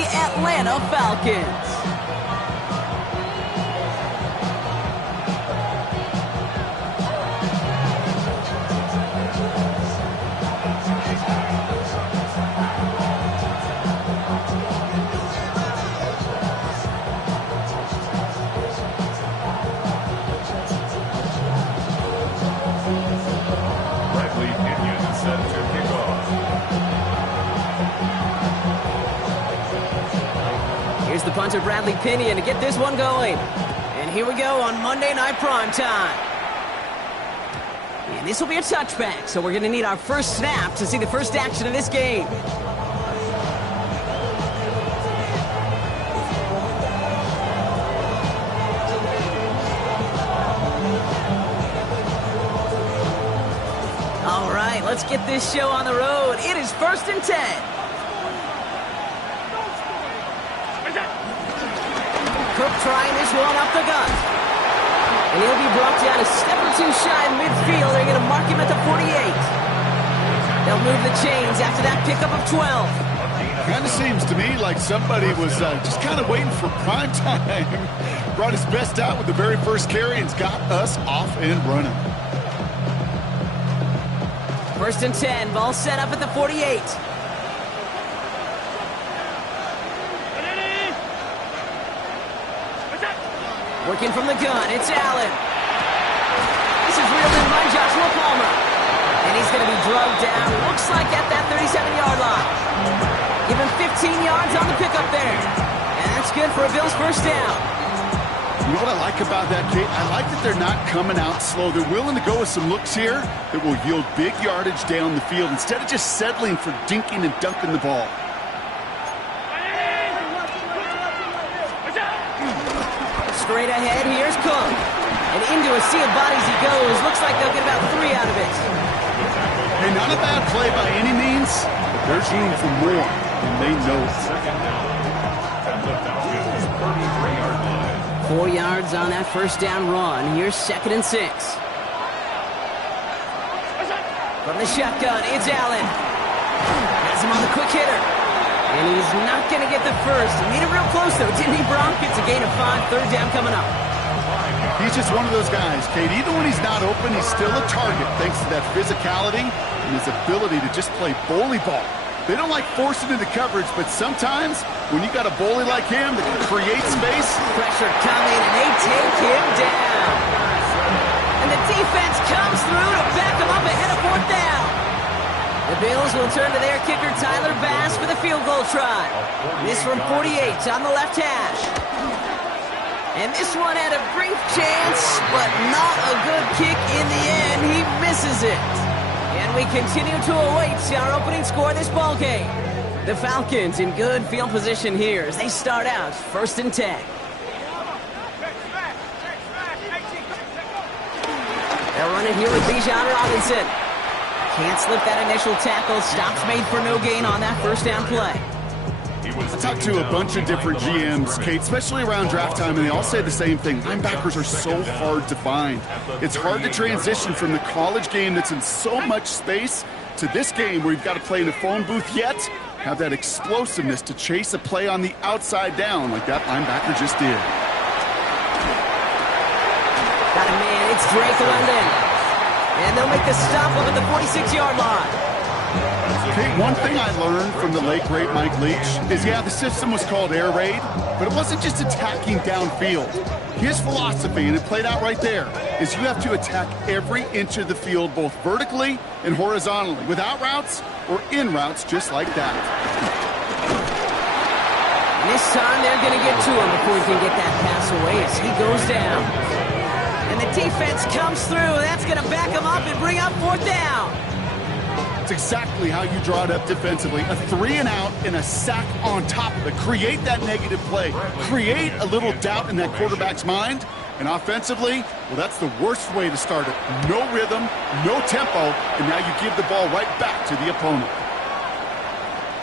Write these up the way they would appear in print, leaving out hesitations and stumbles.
the Atlanta Falcons. Here's the punter, Bradley Pinion, to get this one going. And here we go on Monday Night Primetime. And this will be a touchback, so we're going to need our first snap to see the first action of this game. All right, let's get this show on the road. It is 1st and 10. Cook trying this one up the gut. And he'll be brought down a step or two shy in midfield. They're going to mark him at the 48. They'll move the chains after that pickup of 12. Kind of seems to me like somebody was just kind of waiting for prime time. Brought his best out with the very first carry and's got us off and running. 1st and 10. Ball set up at the 48. Working from the gun, it's Allen. This is reeled in by Joshua Palmer. And he's going to be drugged down, looks like at that 37-yard line. Give him 15 yards on the pickup there. And that's good for a Bills first down. You know what I like about that, Kate? I like that they're not coming out slow. They're willing to go with some looks here that will yield big yardage down the field instead of just settling for dinking and dunking the ball. Straight ahead, here's Cook. And into a sea of bodies he goes. Looks like they'll get about 3 out of it. Hey, not a bad play by any means, but there's room for more, and they know it. 4 yards on that first down run. Here's 2nd and 6. From the shotgun, it's Allen. Has him on the quick hitter. And he's not going to get the first. He made it real close, though, didn't he, Bronk? It's a gain of 5, 3rd down coming up. He's just one of those guys, Kate. Even when he's not open, he's still a target thanks to that physicality and his ability to just play bully ball. They don't like forcing into coverage, but sometimes when you got a bully like him that can create space. Pressure coming, and they take him down. And the defense comes through to back him up ahead of 4th down. The Bills will turn to their kicker, Tyler Bass, for the field goal try. This from 48 on the left hash. And this one had a brief chance, but not a good kick in the end. He misses it. And we continue to await our opening score of this ball game. The Falcons in good field position here as they start out 1st and 10. They'll run it here with Bijan Robinson. Can't slip that initial tackle. Stops made for no gain on that first down play. I talked to a bunch of different GMs, Kate, especially around draft time, and they all say the same thing. Linebackers are so hard to find. It's hard to transition from the college game that's in so much space to this game where you've got to play in a phone booth, yet have that explosiveness to chase a play on the outside down like that linebacker just did. Got a man. It's Drake London. And they'll make the stop up at the 46-yard line. Okay, one thing I learned from the late, great Mike Leach is, yeah, the system was called air raid, but it wasn't just attacking downfield. His philosophy, and it played out right there, is you have to attack every inch of the field, both vertically and horizontally, without routes or in routes just like that. This time they're going to get to him before he can get that pass away as he goes down. And the defense comes through, and that's going to back him up and bring up 4th down. It's exactly how you draw it up defensively. A 3 and out and a sack on top of it. Create that negative play. Create a little doubt in that quarterback's mind. And offensively, well, that's the worst way to start it. No rhythm, no tempo, and now you give the ball right back to the opponent.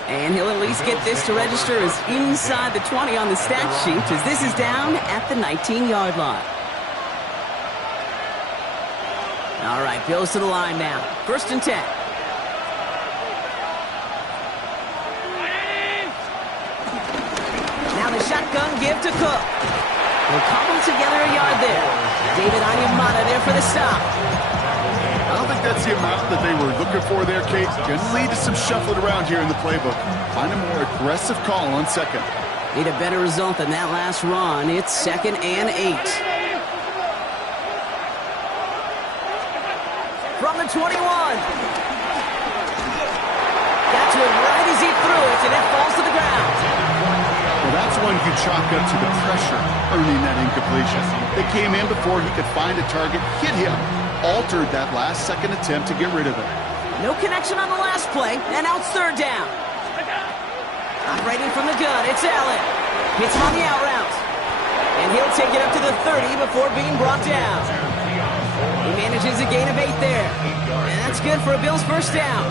And he'll at least get this to register as inside the 20 on the stat sheet as this is down at the 19-yard line. All right, Bills to the line now. 1st and 10. shotgun give to Cook. They'll cobble together a yard there. David Onyemata there for the stop. I don't think that's the amount that they were looking for there, Kate. Going to lead to some shuffling around here in the playbook. Find a more aggressive call on second. Need a better result than that last run. It's 2nd and 8. From the 21. Got to it right as he threw it, and it falls to the ground. Well, that's one you chalk up to the pressure earning that incompletion. They came in before he could find a target, hit him, altered that last-second attempt to get rid of it. No connection on the last play, and now it's 3rd down. Operating from the gun, it's Allen. Hits him on the out route. And he'll take it up to the 30 before being brought down. He manages a gain of 8 there. And that's good for a Bills first down.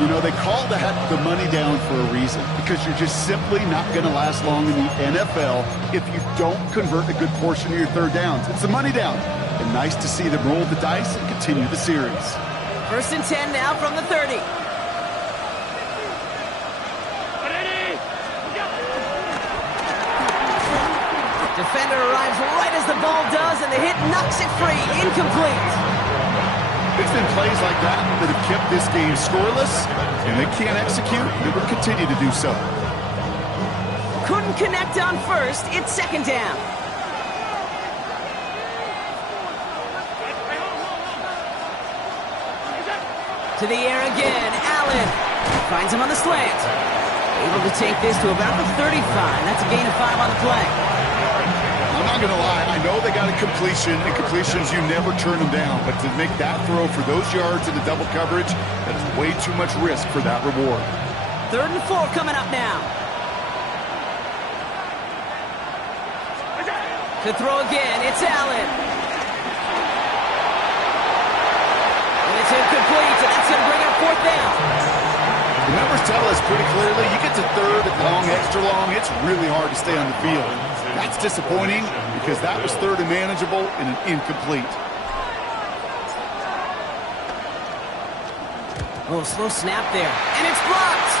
You know, they call that the money down for a reason, because you're just simply not going to last long in the NFL if you don't convert a good portion of your 3rd downs. It's the money down. And nice to see them roll the dice and continue the series. 1st and 10 now from the 30. Defender arrives right as the ball does, and the hit knocks it free. Incomplete. It's been plays like that that have kept this game scoreless, and they can't execute. They will continue to do so. Couldn't connect on first. It's 2nd down. To the air again. Allen finds him on the slant. Able to take this to about the 35. That's a gain of 5 on the play. I'm not going to lie. I know they got a completion, and completions, you never turn them down. But to make that throw for those yards in the double coverage, that's way too much risk for that reward. 3rd and 4 coming up now. To throw again, it's Allen. And it's incomplete, and that's going to bring up 4th down. The numbers tell us pretty clearly, you get to 3rd and long, extra long, it's really hard to stay on the field. That's disappointing because that was 3rd and manageable and an incomplete. Oh, slow snap there. And it's blocked.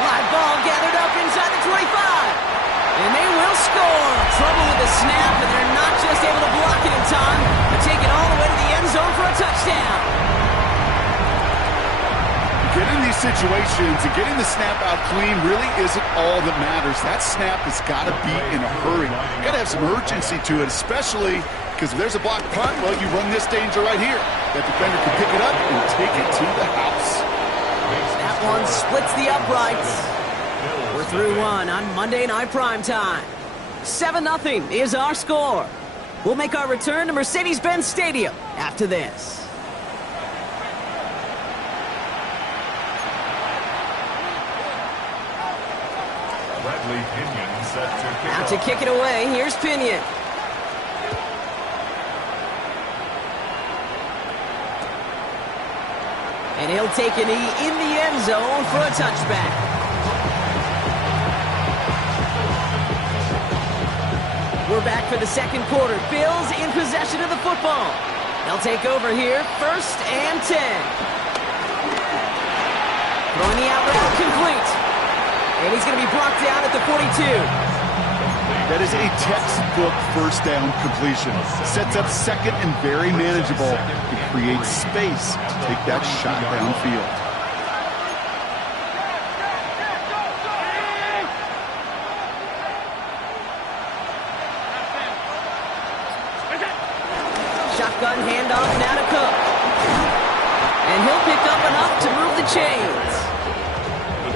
Live ball gathered up inside the 25. And they will score. Trouble with the snap, and they're not just able to block it in time, but take it all the way to the end zone for a touchdown. Getting these situations and getting the snap out clean really isn't all that matters. That snap has got to be in a hurry. Got to have some urgency to it, especially because if there's a blocked punt, well, you run this danger right here. That defender can pick it up and take it to the house. That one splits the uprights. We're through one on Monday Night Primetime. 7-0 is our score. We'll make our return to Mercedes-Benz Stadium after this. Out to kick it away, here's Pinion. And he'll take a knee in the end zone for a touchback. We're back for the 2nd quarter. Bills in possession of the football. They'll take over here, 1st and 10. Throwing the out route complete. And he's going to be brought down at the 42. That is a textbook 1st down completion. Sets up 2nd and very manageable. It creates space to take that shot downfield. Shotgun handoff now to Cook. And he'll pick up enough to move the chains.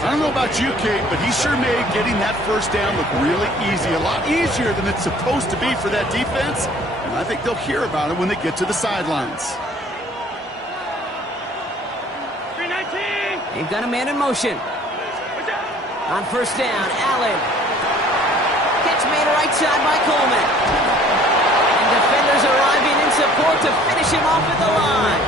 I don't know about you, Kate, but he sure made getting that 1st down look really easy. A lot easier than it's supposed to be for that defense. And I think they'll hear about it when they get to the sidelines. They've got a man in motion. On 1st down, Allen. Catch made right side by Coleman. And defenders arriving in support to finish him off at the line.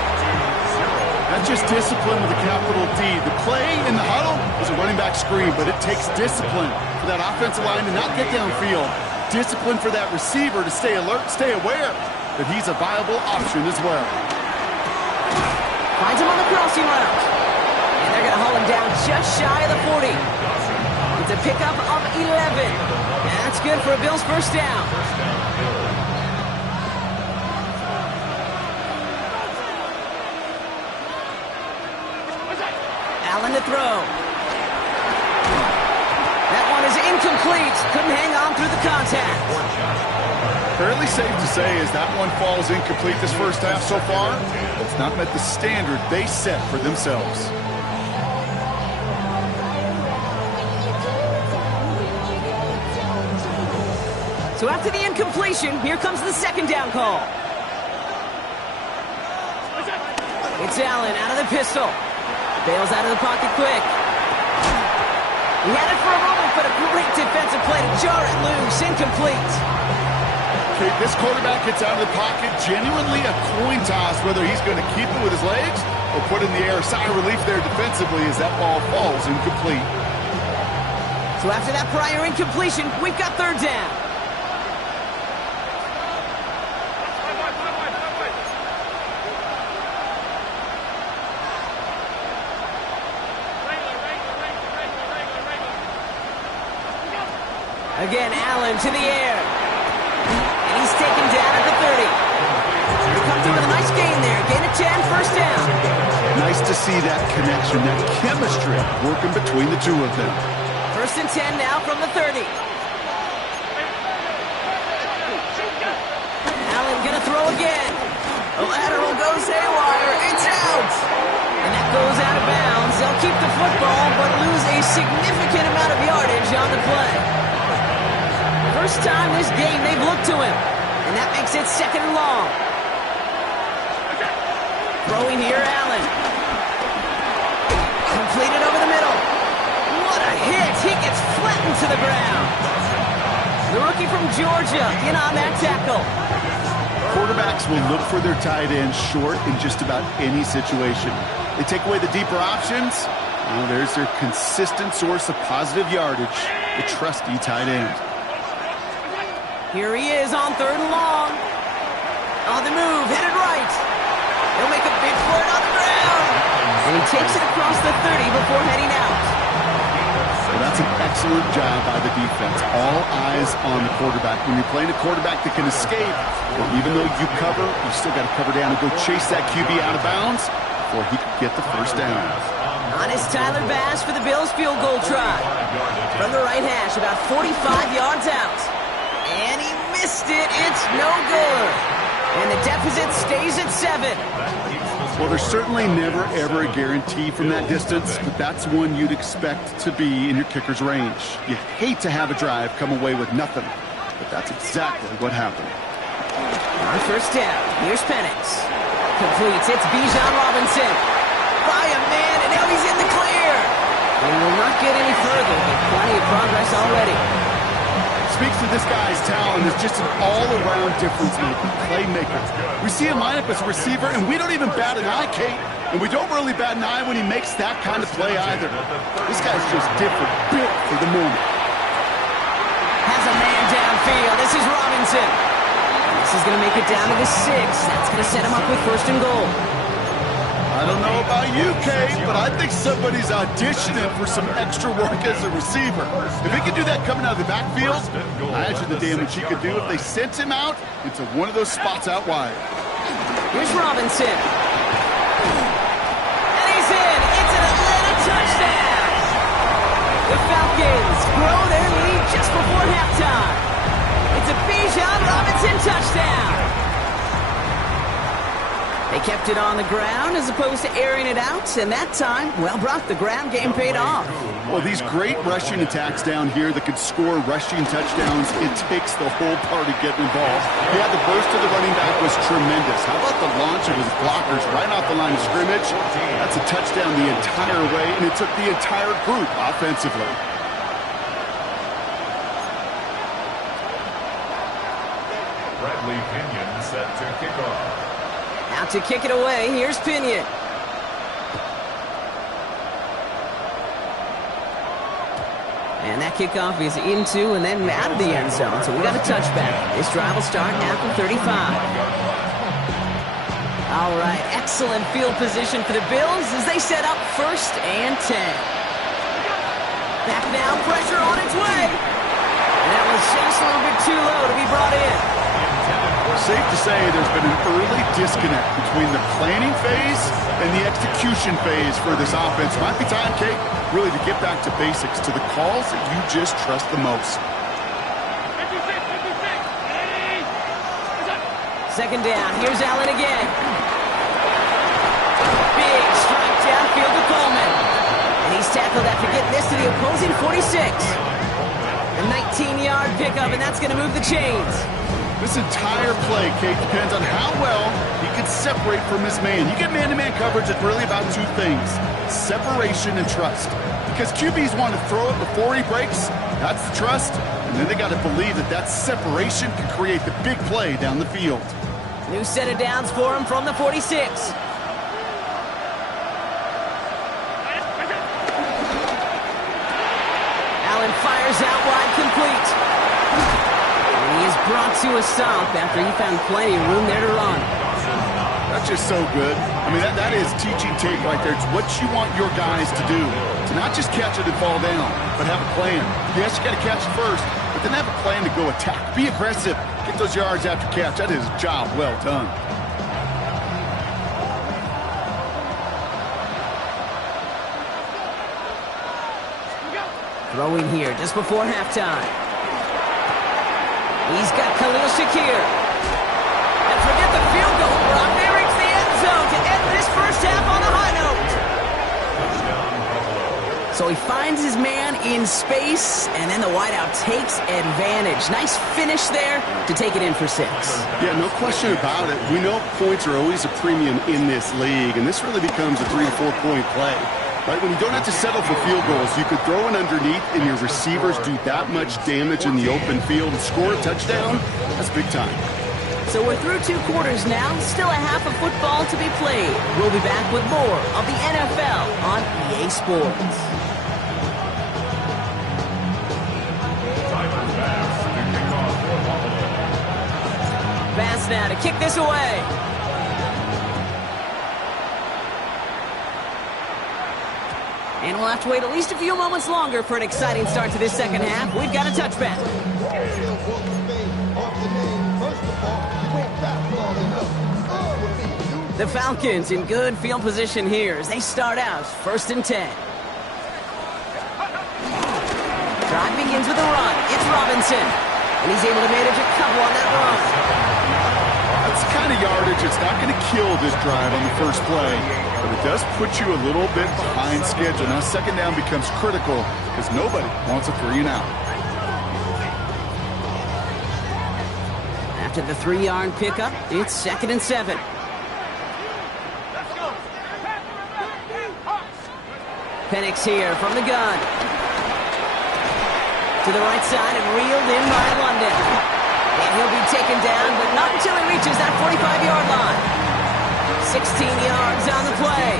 That's just discipline with a capital D. The play in the huddle is a running back screen, but it takes discipline for that offensive line to not get downfield. Discipline for that receiver to stay alert, stay aware that he's a viable option as well. Finds him on the crossing route. And they're going to haul him down just shy of the 40. It's a a pickup of 11. And that's good for a Bills first down. Allen to throw. That one is incomplete. Couldn't hang on through the contact. Fairly safe to say as that one falls incomplete this first half so far, it's not met the standard they set for themselves. So after the incompletion, here comes the second down call. It's Allen out of the pistol. Bails out of the pocket quick. He had it for a moment, but a great defensive play to jar it loose. Incomplete. Okay, this quarterback gets out of the pocket, genuinely a coin toss whether he's going to keep it with his legs or put it in the air. Sigh of relief there defensively as that ball falls incomplete. So after that prior incompletion, we've got third down. Again, Allen to the air. And he's taken down at the 30. He comes through with a nice gain there. Gain of 10, first down. Nice to see that connection, that chemistry working between the two of them. First and 10 now from the 30. Allen gonna throw again. The lateral goes haywire. It's out. And that goes out of bounds. They'll keep the football, but lose a significant amount of yardage on the play. First time this game they've looked to him. And that makes it second and long. Throwing here, Allen. Completed over the middle. What a hit. He gets flattened to the ground. The rookie from Georgia in on that tackle. Quarterbacks will look for their tight end short in just about any situation. They take away the deeper options. Well, there's their consistent source of positive yardage, the trusty tight end. Here he is on third and long. On the move, headed right. He'll make a big for it on the ground. And he takes it across the 30 before heading out. Well, that's an excellent job by the defense. All eyes on the quarterback. When you're playing a quarterback that can escape, well, even though you cover, you still got to cover down and go chase that QB out of bounds before he can get the first down. On is Tyler Bass for the Bills field goal try. From the right hash, about 45 yards out. And he missed it. It's no good. And the deficit stays at 7. Well, there's certainly never, ever a guarantee from that distance, but that's one you'd expect to be in your kicker's range. You hate to have a drive come away with nothing, but that's exactly what happened. On first down, here's Penix. Completes. It's Bijan Robinson. By a man, and now he's in the clear. He will not get any further, but plenty of progress already. Speaks to this guy's talent as just an all-around difference maker, playmaker. We see him line up as a receiver, and we don't even bat an eye, Kate. And we don't really bat an eye when he makes that kind of play either. This guy's just different, built for the moment. Has a man downfield. This is Robinson. This is going to make it down to the 6. That's going to set him up with first and goal. I don't know about you, Kate, but I think somebody's auditioning for some extra work as a receiver. If he could do that coming out of the backfield, imagine the damage he could do if they sent him out into one of those spots out wide. Here's Robinson. And he's in. It's an Atlanta touchdown. The Falcons grow their lead just before halftime. It's a Bijan Robinson touchdown. They kept it on the ground as opposed to airing it out, and that time, well, Brock, the ground game paid off. Well, these great rushing attacks down here that could score rushing touchdowns, it takes the whole party getting involved. Yeah, the burst of the running back was tremendous. How about the launch of his blockers right off the line of scrimmage? That's a touchdown the entire way, and it took the entire group offensively. Bradley Pinion set to kick off. Out to kick it away, here's Pinion. And that kickoff is into and then out of the end zone, so we got a touchback. This drive will start after 35. All right, excellent field position for the Bills as they set up first and 10. Back now, pressure on its way. And that was just a little bit too low to be brought in. Safe to say there's been an early disconnect between the planning phase and the execution phase for this offense. Might be time, Kate, really to get back to basics, to the calls that you just trust the most. Second down, here's Allen again. Big strike downfield to Coleman. And he's tackled after getting this to the opposing 46. A 19-yard pickup, and that's going to move the chains. This entire play, Kate, depends on how well he can separate from his man. You get man-to-man coverage, it's really about two things: separation and trust. Because QBs want to throw it before he breaks, that's the trust. And then they got to believe that that separation can create the big play down the field. New set of downs for him from the 46. Allen fires out wide, complete. And he is brought to a stop after he found plenty of room there to run. That's just so good. I mean, that is teaching tape right there. It's what you want your guys to do. To not just catch it and fall down, but have a plan. Yes, you got to catch it first, but then have a plan to go attack. Be aggressive. Get those yards after catch. That is a job well done. Throwing here just before halftime. He's got Khalil Shakir. And forget the field goal, Brock. They reach the end zone to end this first half on a high note. So he finds his man in space, and then the wideout takes advantage. Nice finish there to take it in for 6. Yeah, no question about it. We know points are always a premium in this league, and this really becomes a 3- or 4-point play. Right, when you don't have to settle for field goals, you could throw it underneath and your receivers do that much damage in the open field and score a touchdown. That's big time. So we're through 2 quarters now, still a half of football to be played. We'll be back with more of the NFL on EA Sports. Bass now to kick this away. And we'll have to wait at least a few moments longer for an exciting start to this second half. We've got a touchback. The Falcons in good field position here as they start out 1st and 10. Drive begins with a run. It's Robinson. And he's able to manage a couple on that run. That's the kind of yardage that's not going to kill this drive on the first play. But it does put you a little bit behind schedule. Now, second down becomes critical because nobody wants a 3-and-out. After the 3-yard pickup, it's 2nd and 7. Penix here from the gun. To the right side and reeled in by London. And he'll be taken down, but not until he reaches that 45-yard line. 16 yards on the play,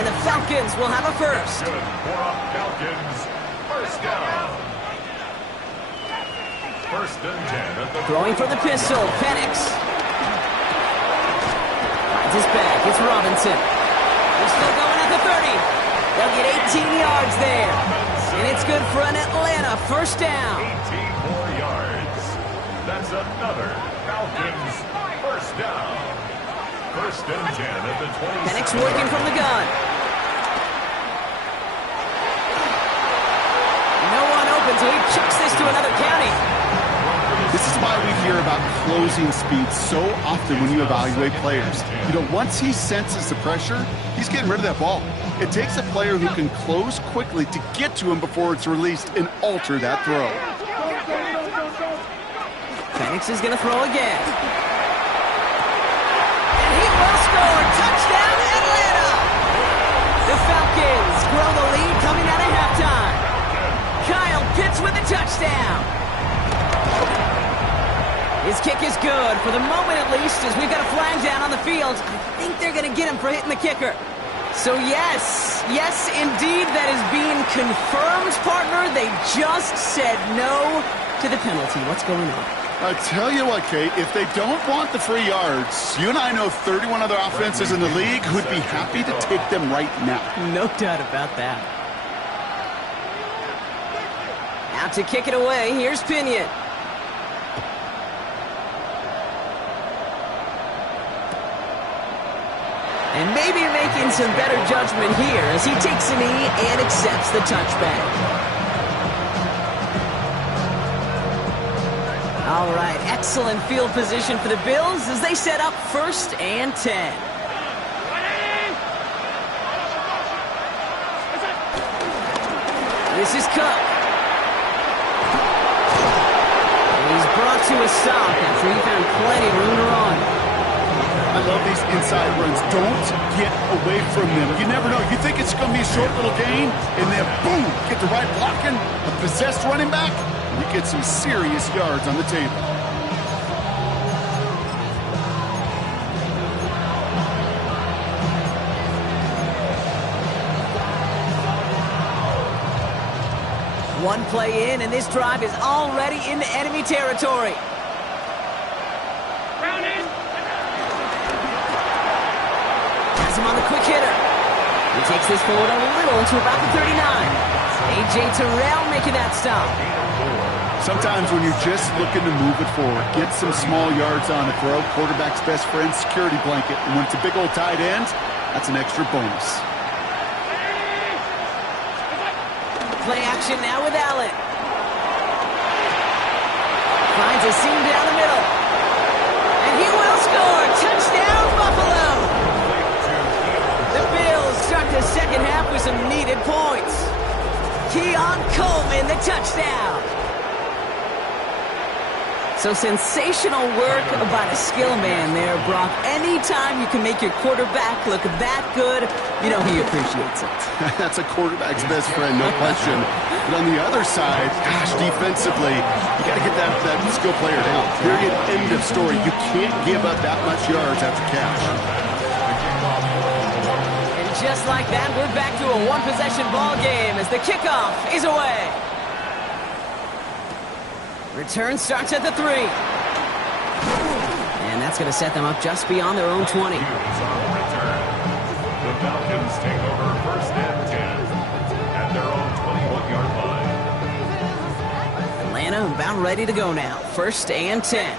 and the Falcons will have a first. Falcons, first down. 1st and 10 at the Throwing for the pistol, Penix. Finds his back, it's Robinson. They're still going at the 30. They'll get 18 yards there. And it's good for an Atlanta first down. 18 more yards. That's another Falcons first down. 1st and 10 at the 20. Penix working from the gun. No one open, so he chucks this to another county. This is why we hear about closing speed so often when you evaluate players. You know, once he senses the pressure, he's getting rid of that ball. It takes a player who can close quickly to get to him before it's released and alter that throw. Penix is going to throw again. And he will score. Touchdown, Atlanta! The Falcons grow the lead coming out of halftime. Kyle Pitts with a touchdown. His kick is good, for the moment at least, as we've got a flag down on the field. I think they're going to get him for hitting the kicker. So yes, indeed, that is being confirmed, partner. They just said no to the penalty. What's going on? I tell you what, Kate, if they don't want the free yards, you and I know 31 other offenses in the league who'd be happy to take them right now. No doubt about that. Out to kick it away, here's Pinion. And maybe making some better judgment here as he takes a knee and accepts the touchback. All right, excellent field position for the Bills as they set up 1st and 10. This is Cook. He's brought to a stop after he found plenty of room to run. I love these inside runs. Don't get away from them. You never know. You think it's going to be a short little gain, and then boom, get the right blocking, a possessed running back, and you get some serious yards on the table. One play in, and this drive is already into enemy territory. Has him on the quick hitter. He takes this forward a little to about the 39. A.J. Terrell making that stop. Sometimes when you're just looking to move it forward, get some small yards on a throw, quarterback's best friend, security blanket. And when it's a big old tight end, that's an extra bonus. Play action now with Allen. Finds a seam down the middle. And he will score. Touchdown, Buffalo. The Bills start the second half with some needed points. Keon Coleman, the touchdown. So sensational work by the skill man there, Brock. Anytime you can make your quarterback look that good, you know he appreciates it. That's a quarterback's best friend, no question. But on the other side, gosh, defensively, you got to get that skill player down. Period, end of story. You can't give up that much yards after catch. And just like that, we're back to a one-possession ball game as the kickoff is away. Return starts at the 3. And that's going to set them up just beyond their own 20. The Falcons take over 1st and 10 at their own 21-yard line. Atlanta about ready to go now. 1st and 10.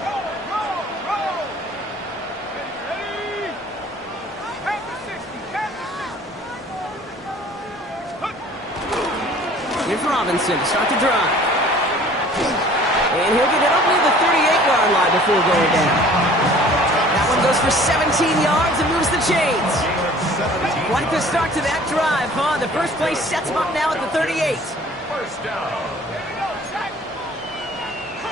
Here's Robinson to start the drive. And he'll get it up near the 38-yard line before going down. That one goes for 17 yards and moves the chains. Quite the start to that drive, huh? The first play sets him up now at the 38. First down.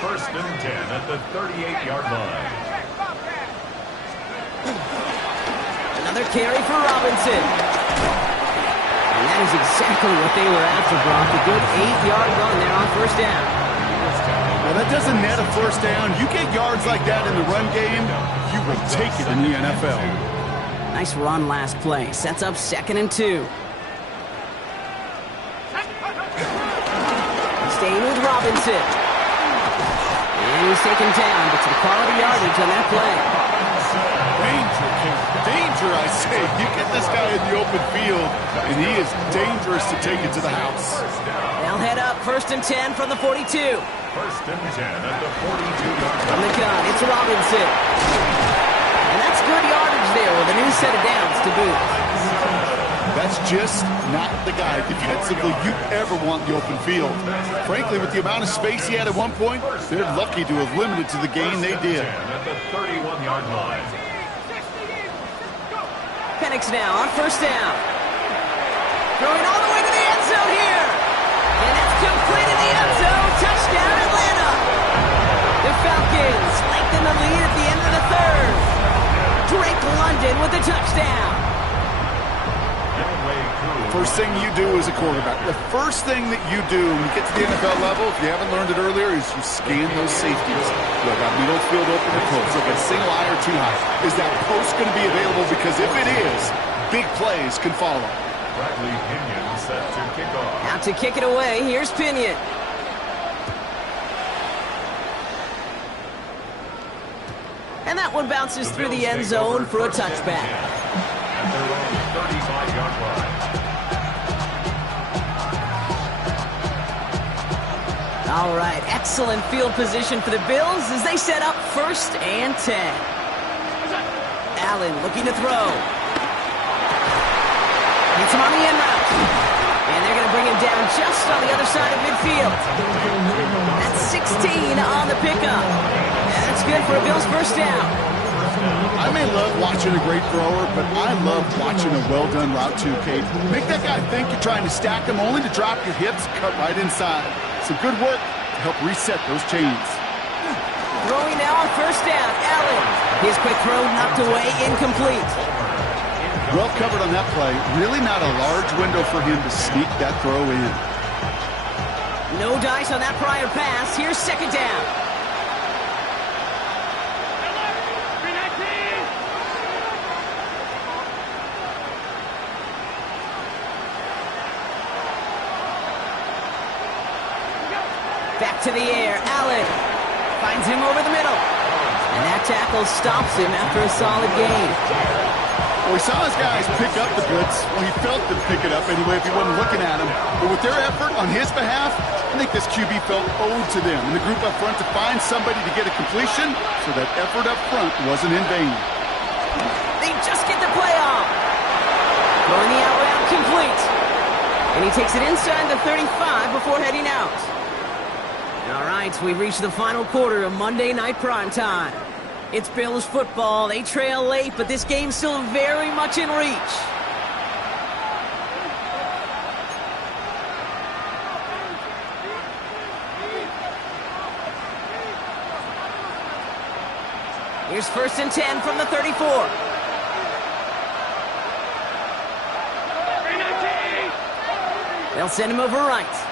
1st and 10 at the 38-yard line. Another carry for Robinson. And that is exactly what they were after, Brock. A good 8-yard run there on 1st down. Well, that doesn't net a 1st down. You get yards like that in the run game, you will take it in the NFL. Nice run last play. Sets up 2nd and 2. Staying with Robinson. And he's taken down, but some quality yardage on that play. Danger, King. Danger, I say. You get this guy in the open field, and he is dangerous to take it to the house. They'll head up 1st and 10 from the 42. 1st and 10 at the 42-yard From line. the gun, it's Robinson. And that's good yardage there with a new set of downs to boot. That's just not the guy defensively you ever want in the open field. Frankly, with the amount of space he had at one point, they're lucky to have limited to the gain they did. At the 31-yard line. Penix now on 1st down. Throwing all the way to the end zone here. And it's complete in the end zone. Touchdown, Atlanta. The Falcons lengthen the lead at the end of the 3rd. Drake London with the touchdown. First thing you do as a quarterback, the first thing that you do when you get to the NFL level, if you haven't learned it earlier, is you scan those safeties. Look, got middle field open or close. Look, a single eye or too high. Is that post going to be available? Because if it is, big plays can follow. Bradley Pinion set to kick off. Out to kick it away, here's Pinion. And that one bounces through the end zone for a touchback. At their own 35-yard line. All right, excellent field position for the Bills as they set up 1st and 10. Allen looking to throw. Gets him on the end route. And they're going to bring him down just on the other side of midfield. That's 16 on the pickup. That's good for a Bills 1st down. I may love watching a great thrower, but I love watching a well-done route too, Kate. Make that guy think you're trying to stack him only to drop your hips, cut right inside. Some good work to help reset those chains. Throwing now on 1st down, Allen. His quick throw knocked away, incomplete. Well covered on that play. Really not a large window for him to sneak that throw in. No dice on that prior pass. Here's 2nd down. Back to the air, Allen finds him over the middle. And that tackle stops him after a solid gain. Well, we saw his guys pick up the blitz. Well, he felt them pick it up anyway if he wasn't looking at him. But with their effort on his behalf, I think this QB felt owed to them and the group up front to find somebody to get a completion, so that effort up front wasn't in vain. They just get the play off. Throwing the out route complete. And he takes it inside the 35 before heading out. All right, we've reached the final quarter of Monday Night Primetime. It's Bills football. They trail late, but this game's still very much in reach. Here's 1st and 10 from the 34. They'll send him over right.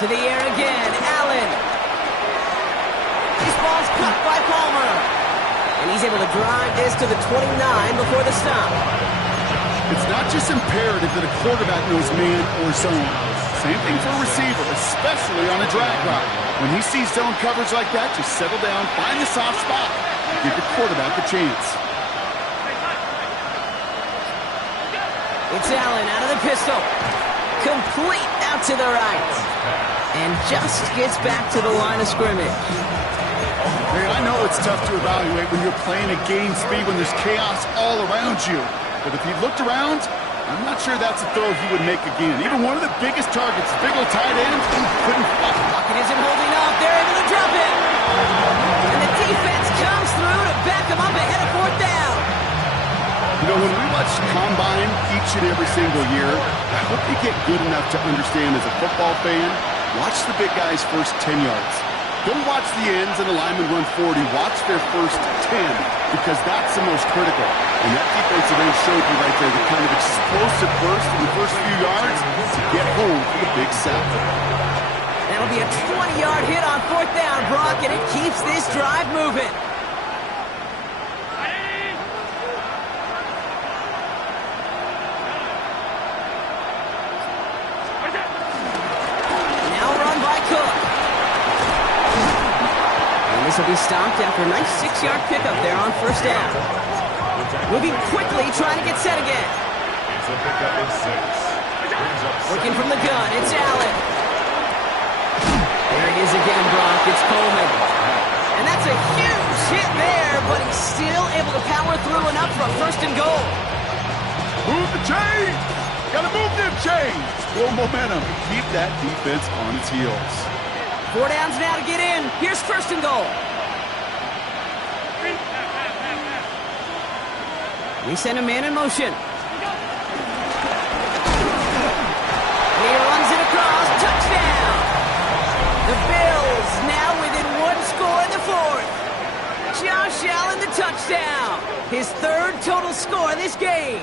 To the air again, Allen. This ball's cut by Palmer. And he's able to drive this to the 29 before the stop. It's not just imperative that a quarterback knows man or zone. Same thing for a receiver, especially on a drag route. When he sees zone coverage like that, just settle down, find the soft spot, and give your quarterback a chance. It's Allen out of the pistol. Complete out to the right. And just gets back to the line of scrimmage. Hey, I know it's tough to evaluate when you're playing at game speed when there's chaos all around you. But if he looked around, I'm not sure that's a throw he would make again. Even one of the biggest targets, big old tight end, couldn't fight. Lockett isn't holding up. They're able to drop it. And the defense comes through to back him up ahead of 4th down. You know, when we watch Combine each and every single year, I hope you get good enough to understand as a football fan, watch the big guys' first 10 yards. Don't watch the ends and the linemen run 40. Watch their first 10, because that's the most critical. And that defensive end showed you right there the kind of explosive burst in the first few yards to get home for the big sack. That'll be a 20-yard hit on 4th down, Brock, and it keeps this drive moving. This will be stopped after a nice 6-yard pickup there on 1st down. Moving quickly, trying to get set again. It's a pickup of 6. Working from the gun, it's Allen. There he is again, Brock. It's Coleman. And that's a huge hit there, but he's still able to power through enough for a 1st and goal. Move the chains! Gotta move them chains! Slow momentum. Keep that defense on its heels. 4 downs now to get in. Here's 1st and goal. We send a man in motion. He runs it across. Touchdown! The Bills now within 1 score in the 4th. Josh Allen the touchdown. His 3rd total score in this game.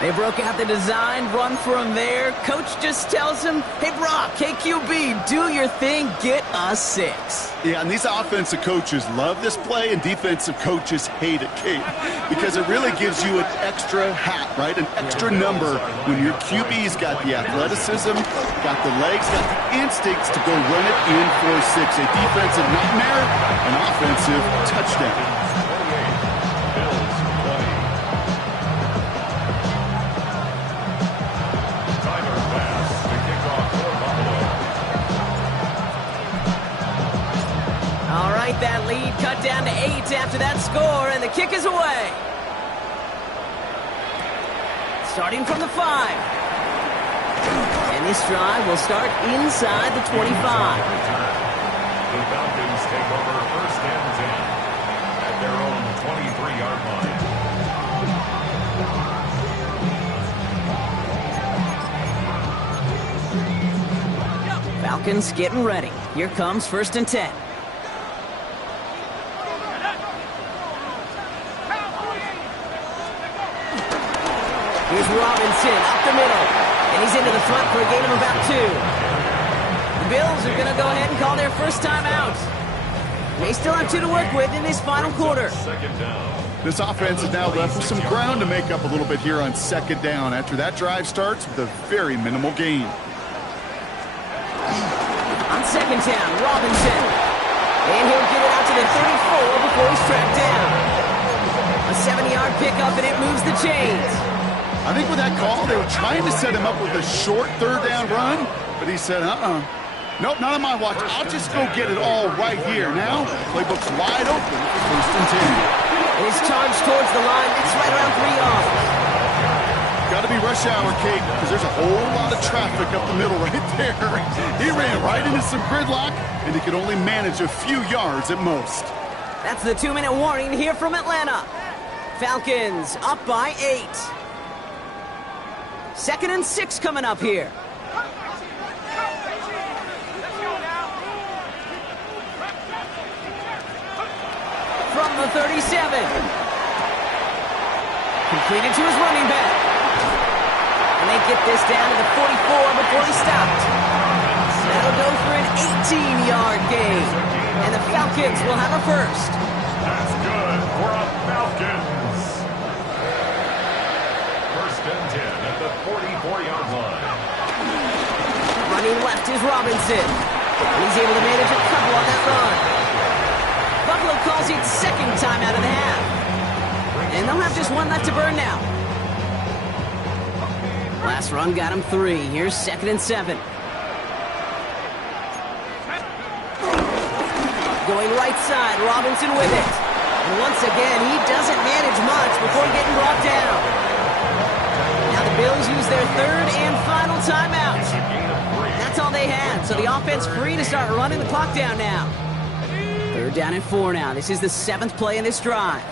They broke out the design, run for him there. Coach just tells him, hey, Brock, KQB, do your thing, get us 6. Yeah, and these offensive coaches love this play, and defensive coaches hate it, Kate, because it really gives you an extra hat, right, an extra number when your QB's got the athleticism, got the legs, got the instincts to go run it in for a 6. A defensive nightmare, an offensive touchdown. point after that score, and the kick is away. Starting from the 5. And this drive will start inside the 25. The Falcons take over first and 10 at their own 23-yard line. Falcons getting ready. Here comes first and 10. Here's Robinson up the middle. And he's into the front for a gain of about 2. The Bills are going to go ahead and call their first timeout. They still have 2 to work with in this final quarter. Second down. This offense is now left with some ground to make up a little bit here on second down after that drive starts with a very minimal gain. On second down, Robinson. And he'll get it out to the 34 before he's tracked down. A 70-yard pickup, and it moves the chains. I think with that call, they were trying to set him up with a short third down run, but he said, nope, not on my watch. I'll just go get it all right here. Now, playbook's wide open for first and 10. His charge towards the line, it's right around 3 yards. Got to be rush hour, Kate, because there's a whole lot of traffic up the middle right there. He ran right into some gridlock, and he could only manage a few yards at most. That's the 2-minute warning here from Atlanta. Falcons up by 8. Second and 6 coming up here. From the 37. Completed to his running back. And they get this down to the 44 before he stopped. That'll go for an 18-yard gain. And the Falcons will have a first. That's good for a Falcons. First and 10 at the 44-yard line. Running left is Robinson. He's able to manage a couple on that run. Buffalo calls it second time out of the half. And they'll have just one left to burn now. Last run got him 3. Here's second and 7. Going right side, Robinson with it. And once again, he doesn't manage much before getting brought down. Now the Bills use their third and final timeout. That's all they had, so the offense free to start running the clock down now. Third down and 4 now. This is the 7th play in this drive.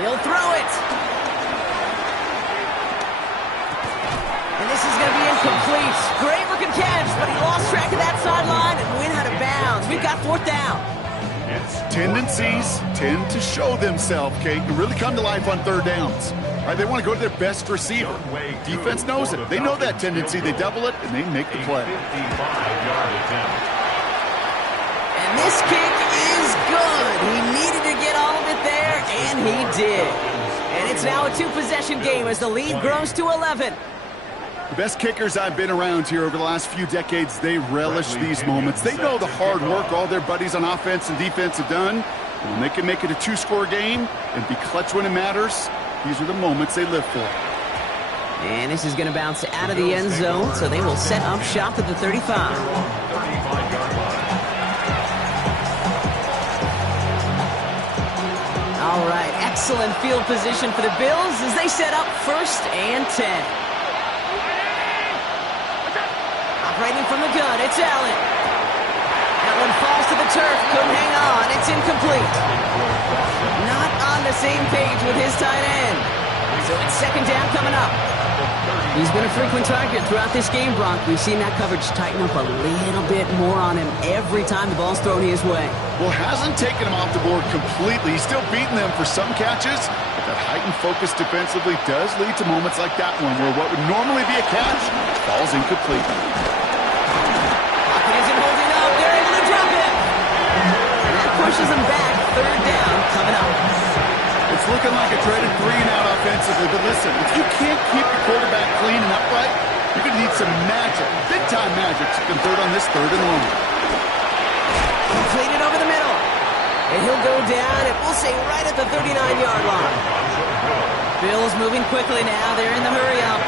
He'll throw it. And this is going to be incomplete. Great looking catch, but he lost track of that sideline and went out of bounds. We've got fourth down. Tendencies tend to show themselves, Kate, and really come to life on third downs. Right, they want to go to their best receiver. Defense knows it. They know that tendency. They double it, and they make the play. And this kick is good. He needed to get all of it there, and he did. And it's now a 2-possession game as the lead grows to 11. The best kickers I've been around here over the last few decades, they relish these moments. They know the hard work all their buddies on offense and defense have done. And when they can make it a 2-score game and be clutch when it matters, these are the moments they live for. And this is going to bounce out of the end zone, so they will set up shop at the 35. All right, excellent field position for the Bills as they set up first and 10. Operating from the gun, it's Allen. That one falls to the turf, couldn't hang on, it's incomplete. Not on the same page with his tight end. So it's second down coming up. He's been a frequent target throughout this game, Brock. We've seen that coverage tighten up a little bit more on him every time the ball's thrown his way. Well, hasn't taken him off the board completely. He's still beating them for some catches, but that heightened focus defensively does lead to moments like that one where what would normally be a catch falls incomplete. Pocket isn't holding up. They're able to drop it. And that pushes them back. Third down coming up. It's looking like a dreaded 3-and-out offensively, but listen, if you can't keep your quarterback clean and upright, you're going to need some magic, big-time magic to convert on this third and long. Completed over the middle. And he'll go down, and we'll say right at the 39-yard line. Bills moving quickly now. They're in the hurry-up.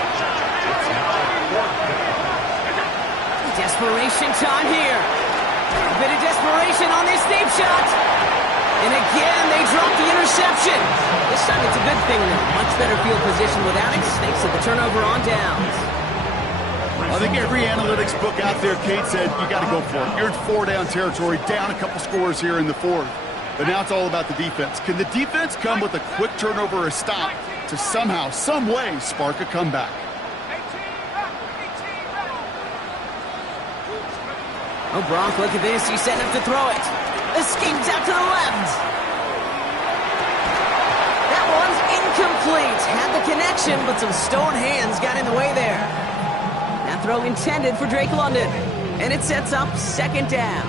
desperation time here. A bit of desperation on this deep shot. And again, they drop the interception. This time it's a good thing, though. Much better field position without it. Thanks to the turnover on downs. I think every analytics book out there, Kate, said you got to go for it. You're in 4-down territory, down a couple scores here in the fourth. But now it's all about the defense. Can the defense come with a quick turnover or a stop to somehow, some way, spark a comeback? Oh, Brock, look at this. He's setting up to throw it. Escapes out to the left. That one's incomplete. Had the connection, but some stone hands got in the way there. That throw intended for Drake London. And it sets up second down.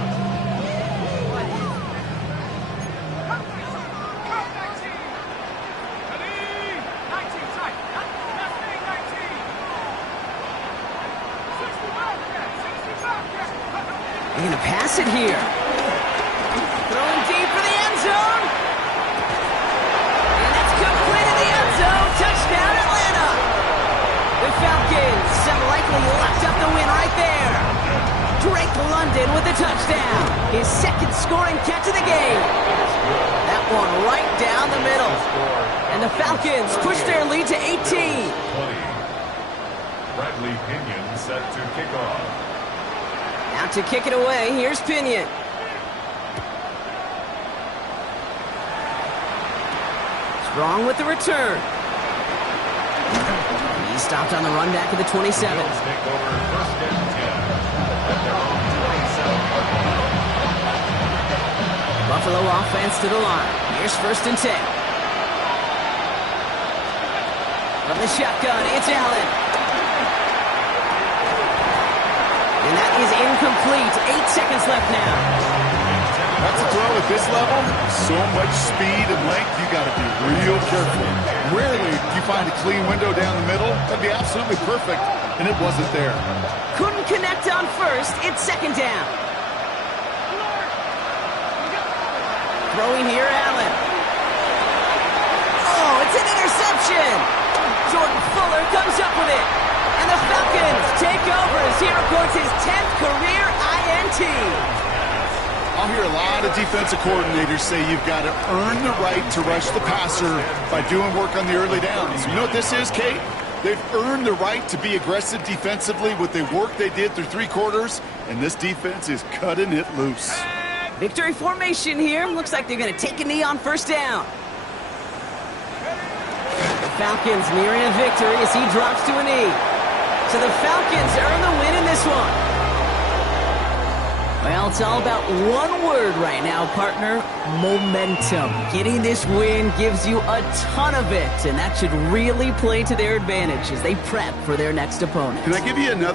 They're going to pass it here. Throwing deep for the end zone. And that's complete in the end zone. Touchdown, Atlanta. The Falcons have likely locked up the win right there. Drake London with the touchdown. His second scoring catch of the game. That one right down the middle. And the Falcons push their lead to 18. Bradley Pinion set to kick off. Now to kick it away, here's Pinion. Strong with the return. He stopped on the run back at the 27. Take over first and 10 at their own 27. Buffalo offense to the line. Here's first and 10. From the shotgun, it's Allen. And that is incomplete. 8 seconds left now. That's a throw at this level. So much speed and length, you got to be real careful. Rarely do you find a clean window down the middle. That'd be absolutely perfect, and it wasn't there. Couldn't connect on first. It's second down. Throwing here, Allen. Oh, it's an interception. Jordan Fuller comes up with it. And the Falcons take over as he records his 10th career INT. I'll hear a lot of defensive coordinators say you've got to earn the right to rush the passer by doing work on the early downs. You know what this is, Kate? They've earned the right to be aggressive defensively with the work they did through 3 quarters, and this defense is cutting it loose. Victory formation here. Looks like they're going to take a knee on first down. The Falcons nearing a victory as he drops to a knee. So the Falcons earn the win in this one. Well, it's all about one word right now, partner. Momentum. Getting this win gives you a ton of it, and that should really play to their advantage as they prep for their next opponent. Can I give you another